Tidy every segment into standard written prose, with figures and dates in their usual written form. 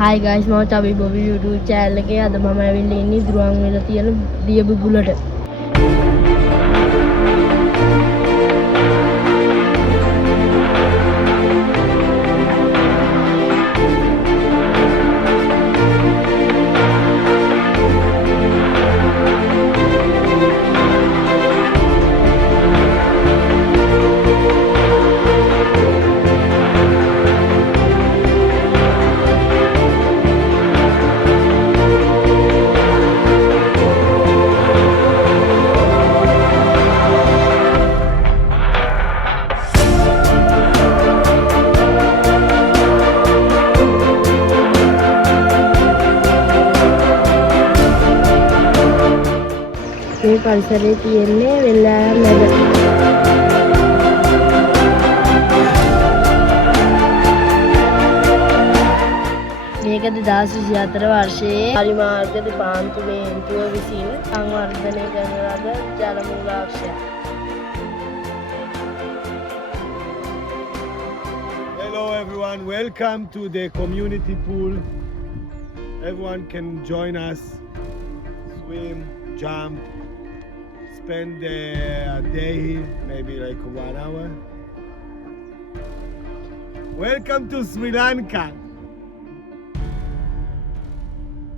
Hi guys, mau cabai Bobby YouTube channel එකේ අද මම ඇවිල්ලා ඉන්නේ දුරන් වෙලා තියෙන දිය බුබුලට. මේ පරිසරයේ තියෙන්නේ වෙලාව මැද. මේක 2024 වර්ෂයේ පරිමාර්ග දෙපාර්තමේන්තුව විසින් සංවර්ධනය කරන ලද ජල මූලාශ්‍රය. Hello everyone, welcome to the community pool. Everyone can join us, swim, jump, spend a day here, maybe like 1 hour. Welcome to Sri Lanka.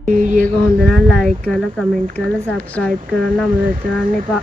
Video එක හොඳ නම් ලයික් කරලා කමෙන්ට් කරලා සබ්ස්ක්‍රයිබ් කරන්න අමතක කරන්න එපා.